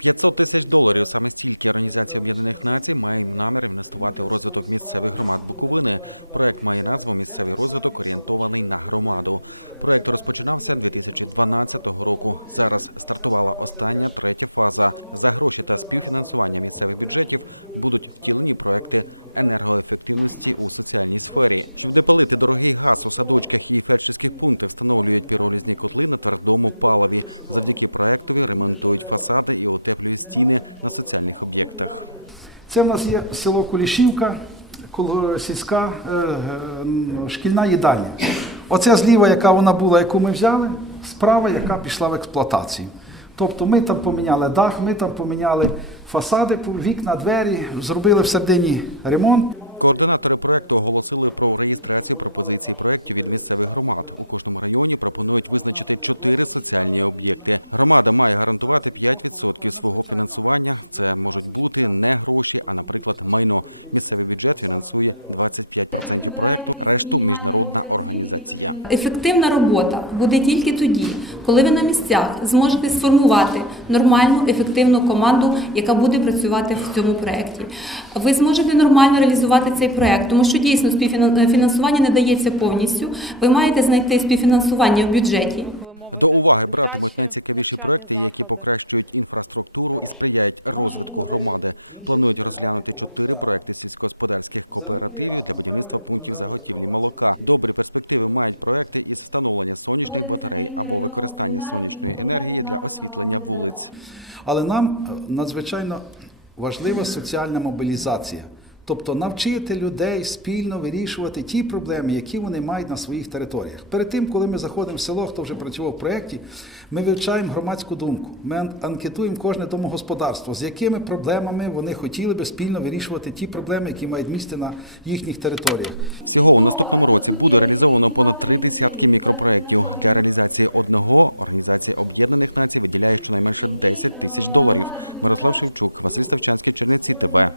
500 тисяч доларів саме стільки Організація Об'єднаних Націй має намір інвестувати у розвиток місцевих громад Буковини. Проект має назву Місцевий розвиток орієнтований на громаду. Проект розпочинався 2012 року. Зараз стартувала остання третя фаза. За гроші та співфінансування місцевих бюджетів будуть втілені проекти енергоефективності у соціальній сфері. Щоб не палити дорогий газ у садочках і фельдшерських пунктах, встановлюють піролізні котли на твердому паливі. Завдяки проектові ремонтують фасади і утеплюють стіни на соціальних об'єктах. Це в нас є село Кулішівка, сільська е, е, шкільна їдальня. Оця зліва, яка вона була, яку ми взяли, справа, яка пішла в експлуатацію. Тобто ми там поміняли дах, ми там поміняли фасади, вікна, двері, зробили всередині ремонт. Координатори проекту оголосили про реєстрацію пропозицій проєктів від місцевих громад. У кожному районі пропонують визначити чотири соціальні об'єкти. Громада має гарантувати 5% свого фінансування. Це можуть бути не гроші, а, наприклад, майно. Місцевий бюджет фінансує 25% проекту, решту міжнародна організація. Ефективна робота буде тільки тоді, коли ви на місцях зможете сформувати нормальну ефективну команду, яка буде працювати в цьому проєкті. Ви зможете нормально реалізувати цей проєкт, тому що дійсно співфіна- фінансування не дається повністю. Ви маєте знайти співфінансування в бюджеті. До уваги братимуть найцікавіші проекти, які покращують інфраструктуру і сприяють розвитку громади. Планують розглянути чотири проекти сільськогосподарських кооперативів для будівництва пунктів заготівлі молока. Добрі перспективи мають проекти із встановлення сонячних батарей або використання сонячної енергії для освітлення вулиць. Але нам е, надзвичайно важлива соціальна мобілізація. Тобто навчити людей спільно вирішувати ті проблеми, які вони мають на своїх територіях. Перед тим, коли ми заходимо в село, хто вже працював в проєкті, ми вивчаємо громадську думку. Ми анкетуємо кожне домогосподарство, з якими проблемами вони хотіли би спільно вирішувати ті проблеми, які мають місце на їхніх територіях. Всього у наступному році буде реалізовано понад три десятки мікропроєктів. Для реалізації одного Організація Об'єднаних Націй виділяє щонайменше 10 тисяч доларів. Мирослав Шевчук, Василь Ставчанський, Чернівці ТВ.